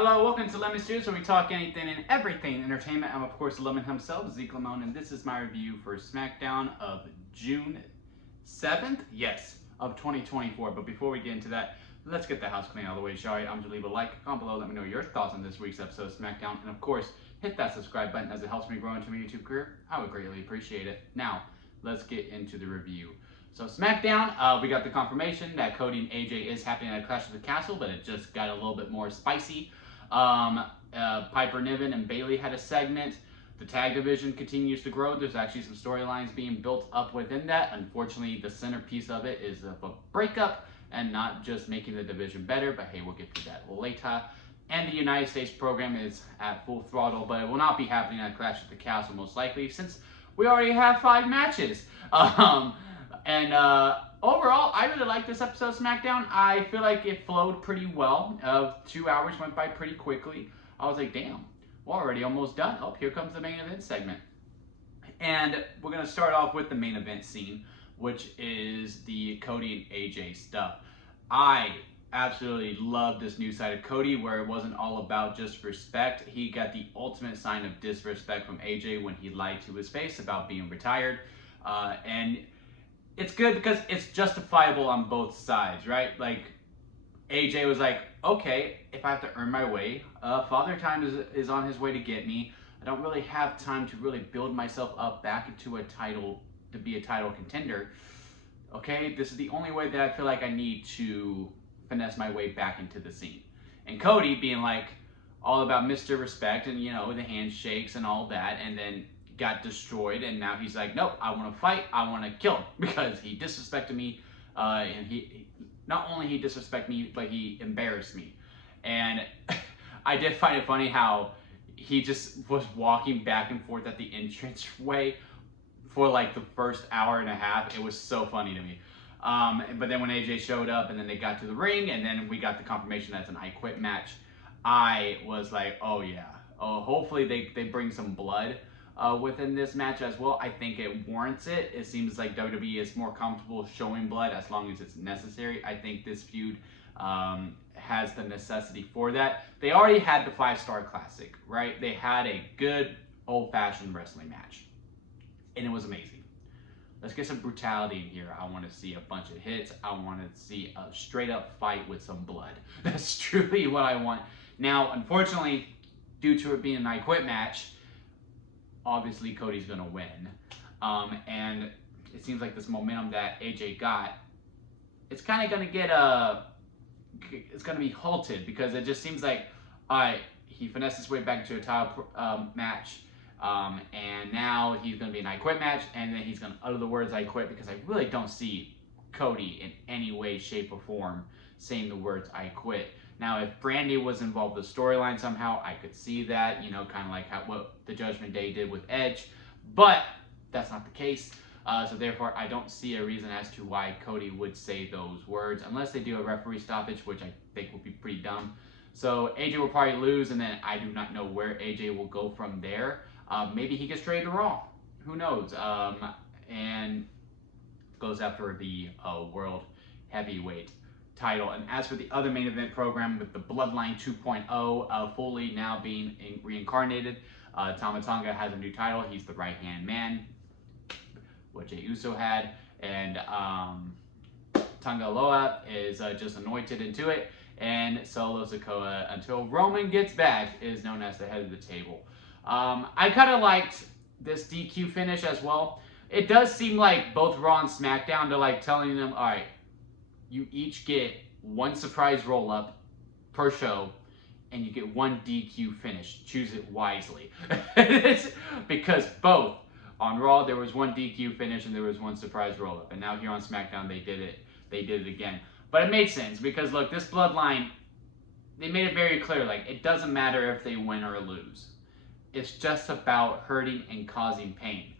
Hello, welcome to Lemon Juice, where we talk anything and everything entertainment. I'm, of course, Lemon himself, Zeke Lemon, and this is my review for SmackDown of June 7th, of 2024. But before we get into that, let's get the house clean out of the way, shall we? I'm going to leave a like, comment below, let me know your thoughts on this week's episode of SmackDown, and of course, hit that subscribe button as it helps me grow into my YouTube career. I would greatly appreciate it. Now, let's get into the review. So SmackDown, we got the confirmation that Cody and AJ is happening at Clash of the Castle, but it just got a little bit more spicy. Piper Niven and Bayley had a segment. The tag division continues to grow. There's actually some storylines being built up within that. Unfortunately, the centerpiece of it is a breakup and not just making the division better, but hey, we'll get to that later. And the United States program is at full throttle, but it will not be happening at Clash of the Castle most likely, since we already have 5 matches. Overall, I really like this episode of SmackDown. I feel like it flowed pretty well. 2 hours went by pretty quickly. I was like, damn, we're already almost done. Oh, here comes the main event segment. And we're going to start off with the main event scene, which is the Cody and AJ stuff. I absolutely love this new side of Cody, where it wasn't all about just respect. He got the ultimate sign of disrespect from AJ when he lied to his face about being retired. And it's good because it's justifiable on both sides, right? Like, AJ was like, okay, if I have to earn my way, Father Time is on his way to get me. I don't really have time to really build myself up back into a title, to be a title contender. Okay, this is the only way that I feel like I need to finesse my way back into the scene. And Cody being like all about Mr. Respect and, you know, the handshakes and all that, and then got destroyed, and now he's like, nope, I want to fight, I want to kill him, because he disrespected me, and he not only he disrespected me, but he embarrassed me. And I did find it funny how he just was walking back and forth at the entranceway for like the first hour and a half. It was so funny to me. But then when AJ showed up and then they got to the ring and then we got the confirmation that it's an I Quit match, I was like, oh yeah, hopefully they bring some blood within this match as well. I think it warrants it. It seems like WWE is more comfortable showing blood as long as it's necessary. I think this feud has the necessity for that. They already had the 5-Star Classic, right? They had a good old-fashioned wrestling match, and it was amazing. Let's get some brutality in here. I want to see a bunch of hits. I want to see a straight-up fight with some blood. That's truly what I want. Now, unfortunately, due to it being an I Quit match, obviously Cody's gonna win, and it seems like this momentum that AJ got, it's kind of gonna get it's gonna be halted, because it just seems like, alright, he finessed his way back to a title match, and now he's gonna be an I Quit match, and then he's gonna utter the words I quit, because I really don't see Cody in any way, shape, or form saying the words I quit. Now, if Brandy was involved in the storyline somehow, I could see that, you know, kind of like what the Judgment Day did with Edge, but that's not the case. So therefore, I don't see a reason as to why Cody would say those words, unless they do a referee stoppage, which I think would be pretty dumb. So AJ will probably lose, and then I do not know where AJ will go from there. Maybe he gets traded to Raw. Who knows? And goes after the World Heavyweight title. And as for the other main event program with the Bloodline 2.0 fully now being reincarnated, Tama Tonga has a new title. He's the right-hand man, what Jey Uso had, and Tonga Loa is just anointed into it, and Solo Sikoa, until Roman gets back, is known as the head of the table. I kind of liked this DQ finish as well. It does seem like both Raw and SmackDown, they're like telling them, all right, you each get 1 surprise roll-up per show, and you get 1 DQ finish. Choose it wisely. Because both, on Raw, there was 1 DQ finish, and there was 1 surprise roll-up. And now here on SmackDown, they did it again. But it made sense, because look, this Bloodline, they made it very clear, like, it doesn't matter if they win or lose. It's just about hurting and causing pain.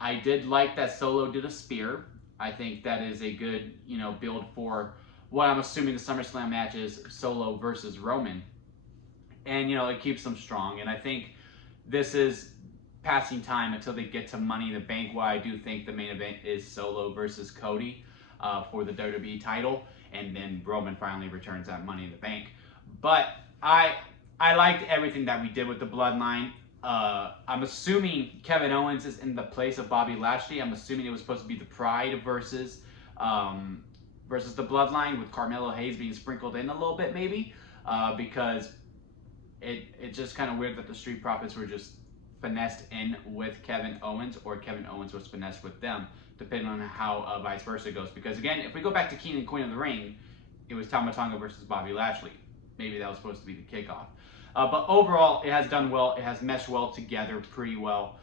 I did like that Solo did a spear. I think that is a good, you know, build for what I'm assuming the SummerSlam match is, Solo versus Roman. And, you know, it keeps them strong. And I think this is passing time until they get to Money in the Bank, where I do think the main event is Solo versus Cody for the WWE title. And then Roman finally returns at Money in the Bank. But I I liked everything that we did with the Bloodline. I'm assuming Kevin Owens is in the place of Bobby Lashley. I'm assuming it was supposed to be the Pride versus the Bloodline, with Carmelo Hayes being sprinkled in a little bit, maybe, because it's just kind of weird that the Street Profits were just finessed in with Kevin Owens, or Kevin Owens was finessed with them, depending on how vice versa goes. Because again, if we go back to King and Queen of the Ring, it was Tama Tonga versus Bobby Lashley. Maybe that was supposed to be the kickoff. But overall, it has done well. It has meshed well together pretty well.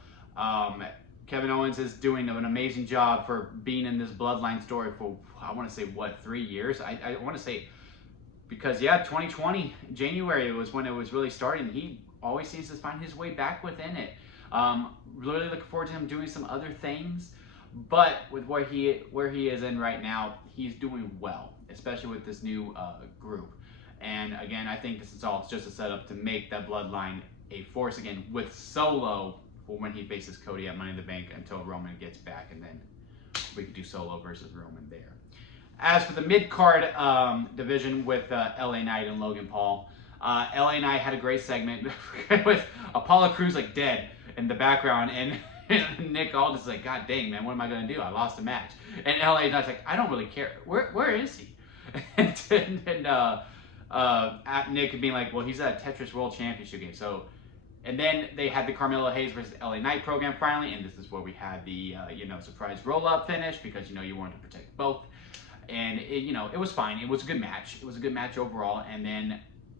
Kevin Owens is doing an amazing job for being in this Bloodline story for, I want to say, what, 3 years? I want to say, because, yeah, 2020, January was when it was really starting. He always seems to find his way back within it. Really looking forward to him doing some other things. But with where he is in right now, he's doing well, especially with this new group. And again, I think this is all just a setup to make that Bloodline a force again, with Solo for when he faces Cody at Money in the Bank until Roman gets back, and then we could do Solo versus Roman there. As for the mid-card division with LA Knight and Logan Paul, LA Knight had a great segment with Apollo Crews like dead in the background, and Nick Aldis is like, God dang, man, what am I going to do? I lost a match. And LA Knight's like, I don't really care. Where is he? At Nick being like, well, he's at Tetris World Championship game. So, and then they had the Carmelo Hayes versus LA Knight program finally, and this is where we had the surprise roll-up finish, because you wanted to protect both, and it was fine. It was a good match. It was a good match overall. And then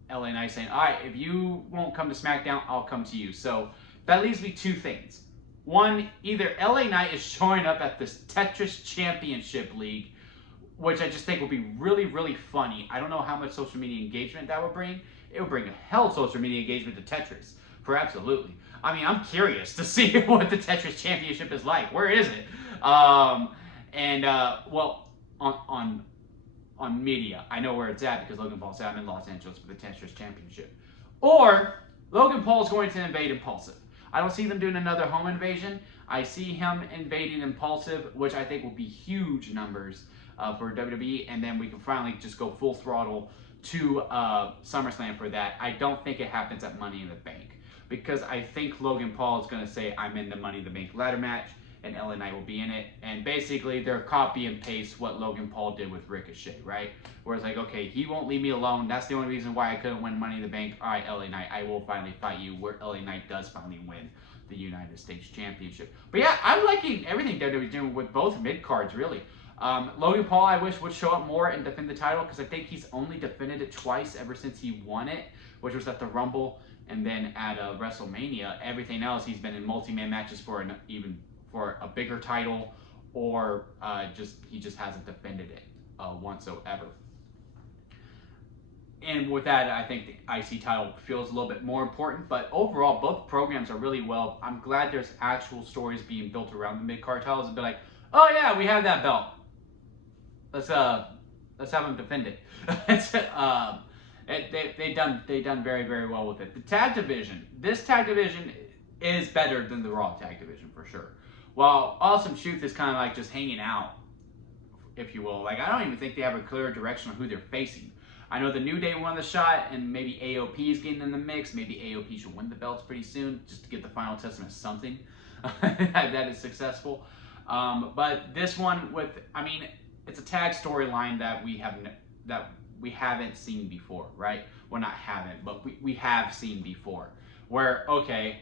LA Knight saying, all right, if you won't come to SmackDown, I'll come to you. So that leaves me two things. One, either LA Knight is showing up at this Tetris Championship League, which I just think would be really, really funny. I don't know how much social media engagement that would bring. It would bring a hell of social media engagement to Tetris, for absolutely. I mean, I'm curious to see what the Tetris Championship is like. Where is it? Well, on media, I know where it's at, because Logan Paul said I'm in Los Angeles for the Tetris Championship. Or Logan Paul's going to invade Impulsive. I don't see them doing another home invasion. I see him invading Impulsive, which I think will be huge numbers for WWE, and then we can finally just go full throttle to SummerSlam for that. I don't think it happens at Money in the Bank, because I think Logan Paul is going to say, I'm in the Money in the Bank ladder match, and LA Knight will be in it. And basically, they're copy and paste what Logan Paul did with Ricochet, right? Where it's like, okay, he won't leave me alone. That's the only reason why I couldn't win Money in the Bank. All right, LA Knight, I will finally fight you, where LA Knight does finally win the United States Championship. But yeah, I'm liking everything WWE's doing with both mid-cards, really. Logan Paul, I wish, would show up more and defend the title, because I think he's only defended it twice ever since he won it, which was at the Rumble and then at WrestleMania. Everything else, he's been in multi-man matches for a bigger title, or he just hasn't defended it whatsoever. And with that, I think the IC title feels a little bit more important. But overall, both programs are really well. I'm glad there's actual stories being built around the mid-card titles, and be like, oh yeah, we have that belt. Let's have them defend it. They done very, very well with it. The tag division. This tag division is better than the Raw tag division for sure. While Awesome Truth is kind of like just hanging out, if you will. Like, I don't even think they have a clear direction on who they're facing. I know the New Day won the shot, and maybe AOP is getting in the mix. Maybe AOP should win the belts pretty soon, just to get the Final Testament something that is successful. But this one it's a tag storyline that we haven't seen before, right? Well, not haven't, but we have seen before. Where, okay,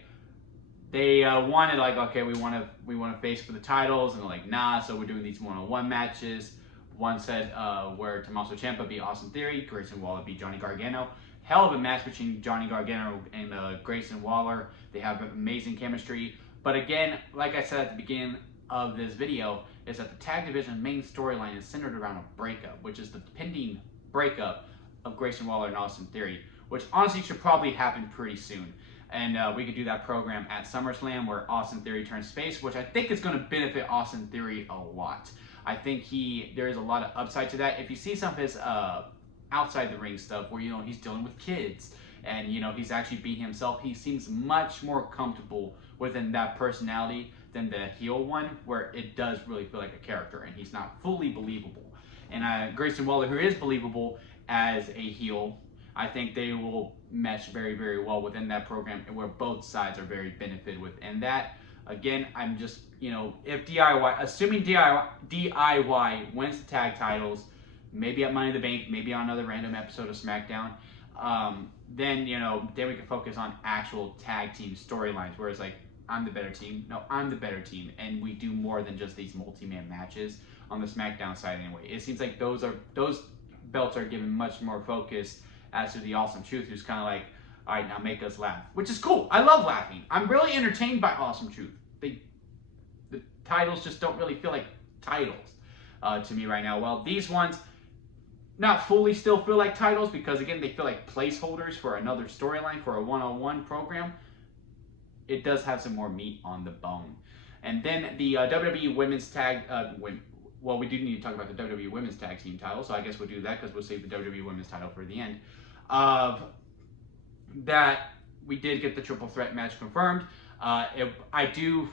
they wanted, like, okay, we want to face for the titles, and they're like, nah, so we're doing these one-on-one matches. One said where Tommaso Ciampa beat Austin Theory, Grayson Waller beat Johnny Gargano. Hell of a match between Johnny Gargano and Grayson Waller. They have amazing chemistry. But again, like I said at the beginning of this video, is that the tag division main storyline is centered around a breakup, which is the pending breakup of Grayson Waller and Austin Theory, which honestly should probably happen pretty soon. And we could do that program at SummerSlam, where Austin Theory turns face, which I think is going to benefit Austin Theory a lot. I think there is a lot of upside to that. If you see some of his outside the ring stuff, where he's dealing with kids, and he's actually being himself, he seems much more comfortable within that personality than the heel one, where it does really feel like a character, and he's not fully believable. And Grayson Waller, who is believable as a heel, I think they will mesh very, very well within that program, and where both sides are very benefited with. And that, again, I'm just, if DIY, assuming DIY wins the tag titles, maybe at Money in the Bank, maybe on another random episode of SmackDown, then we can focus on actual tag team storylines. Whereas like, I'm the better team. No, I'm the better team, and we do more than just these multi-man matches on the SmackDown side anyway. It seems like those belts are given much more focus as to the Awesome Truth, who's kind of like, all right, now make us laugh, which is cool. I love laughing. I'm really entertained by Awesome Truth. The titles just don't really feel like titles to me right now. Well, these ones not fully still feel like titles because, again, they feel like placeholders for another storyline for a one-on-one program. It does have some more meat on the bone. And then the WWE Women's Tag... well, we do need to talk about the WWE Women's Tag Team title, so I guess we'll do that because we'll save the WWE Women's title for the end. That we did get the triple threat match confirmed. I do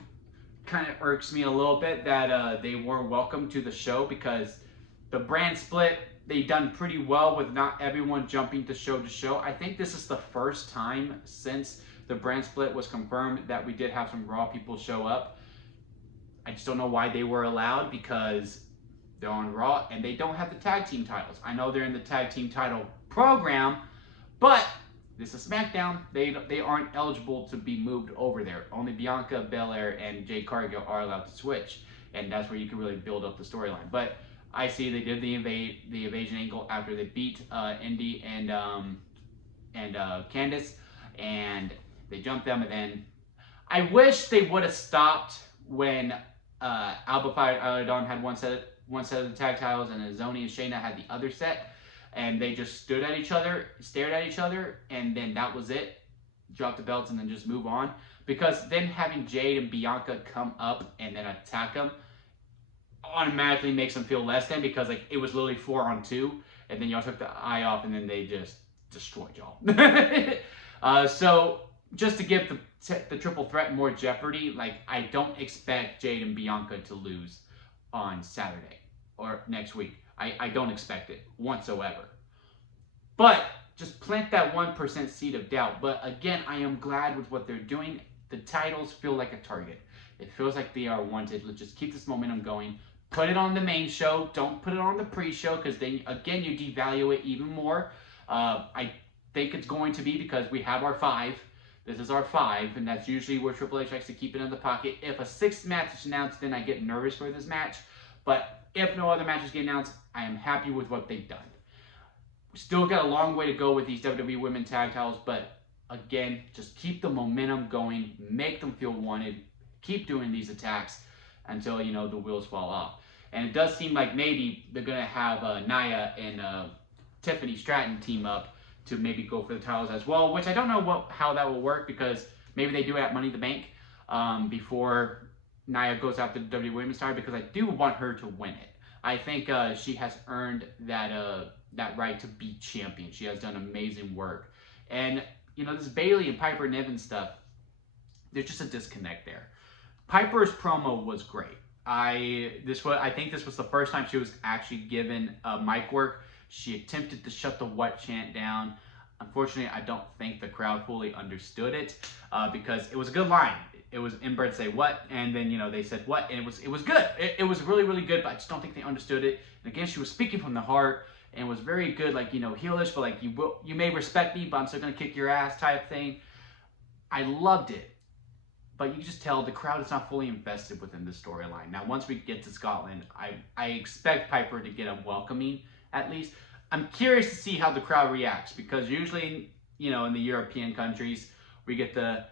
kind of irks me a little bit that they were welcome to the show because the brand split, they done pretty well with not everyone jumping to show. I think this is the first time since the brand split was confirmed that we did have some Raw people show up. I just don't know why they were allowed because they're on Raw and they don't have the tag team titles. I know they're in the tag team title program, but this is SmackDown. They aren't eligible to be moved over there. Only Bianca Belair and Jade Cargill are allowed to switch, and that's where you can really build up the storyline. But I see they did the evasion angle after they beat Indy and Candice, and they jumped them. And then I wish they would have stopped when Alba Fire and Dawn had one set of the tag titles, and then Zoni and Shayna had the other set, and they just stood at each other, stared at each other, and then that was it. Drop the belts and then just move on. Because then having Jade and Bianca come up and then attack them automatically makes them feel less than, because like it was literally 4-on-2, and then y'all took the eye off, and then they just destroyed y'all. So just to give the triple threat more jeopardy, like I don't expect Jade and Bianca to lose on Saturday or next week. I don't expect it whatsoever. But just plant that 1% seed of doubt. But again, I am glad with what they're doing. The titles feel like a target. It feels like they are wanted. Let's just keep this momentum going. Put it on the main show. Don't put it on the pre-show, because then, again, you devalue it even more. I think it's going to be because we have our 5. This is our 5, and that's usually where Triple H likes to keep it in the pocket. If a 6th match is announced, then I get nervous for this match. But if no other matches get announced, I am happy with what they've done. We still got a long way to go with these WWE Women's Tag Titles, but again, just keep the momentum going, make them feel wanted, keep doing these attacks until, the wheels fall off. And it does seem like maybe they're going to have Nia and Tiffany Stratton team up to maybe go for the titles as well, which I don't know how that will work, because maybe they do it at Money in the Bank before Nia goes after the WWE Women's title, because I do want her to win it. I think she has earned that right to be champion. She has done amazing work. And, this Bayley and Piper Niven stuff, there's just a disconnect there. Piper's promo was great. I think this was the first time she was actually given mic work. She attempted to shut the what chant down. Unfortunately, I don't think the crowd fully understood it because it was a good line. It was inbred say what, and then they said what, and it was good. It was really, really good, but I just don't think they understood it. And again, she was speaking from the heart and was very good, like heelish, but like you may respect me, but I'm still gonna kick your ass type thing. I loved it. But you can just tell the crowd is not fully invested within the storyline. Now, once we get to Scotland, I expect Piper to get a welcoming, at least. I'm curious to see how the crowd reacts, because usually, in the European countries, we get the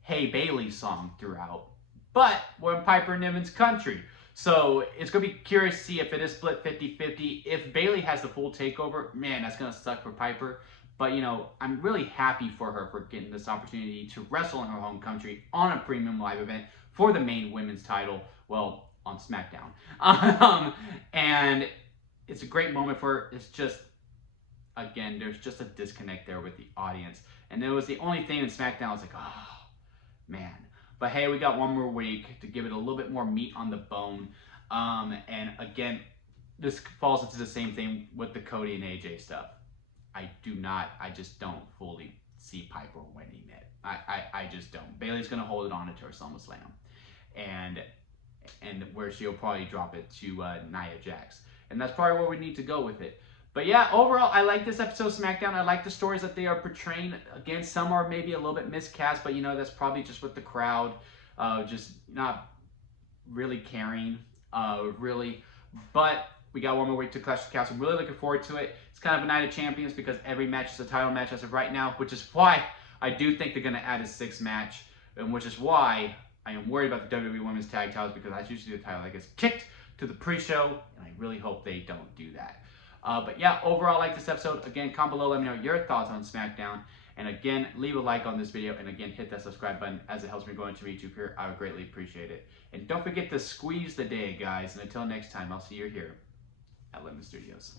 Hey Bailey song throughout. But we're in Piper Niven's country. So it's going to be curious to see if it is split 50-50. If Bailey has the full takeover, man, that's going to suck for Piper. But, I'm really happy for her for getting this opportunity to wrestle in her home country on a premium live event for the main women's title, well, on SmackDown. And it's a great moment for her. It's just, again, there's just a disconnect there with the audience. And it was the only thing in SmackDown I was like, oh, man. But, hey, we got one more week to give it a little bit more meat on the bone. And, again, this falls into the same thing with the Cody and AJ stuff. I just don't fully see Piper winning it. I just don't. Bayley's going to hold it on until SummerSlam. And where she'll probably drop it to Nia Jax. And that's probably where we need to go with it. But yeah, overall, I like this episode of SmackDown. I like the stories that they are portraying. Again, some are maybe a little bit miscast, but you know, that's probably just with the crowd just not really caring, really. But we got one more week to Clash of the Castle. I'm really looking forward to it. It's kind of a night of champions because every match is a title match as of right now, which is why I do think they're going to add a 6th match, and which is why I am worried about the WWE Women's Tag Titles, because that's usually the title that gets kicked to the pre-show, and I really hope they don't do that. But yeah, overall, I like this episode. Again, comment below, let me know your thoughts on SmackDown. And again, leave a like on this video, and again, hit that subscribe button as it helps me grow into YouTube here. I would greatly appreciate it. And don't forget to squeeze the day, guys. And until next time, I'll see you here at Lemon Studios.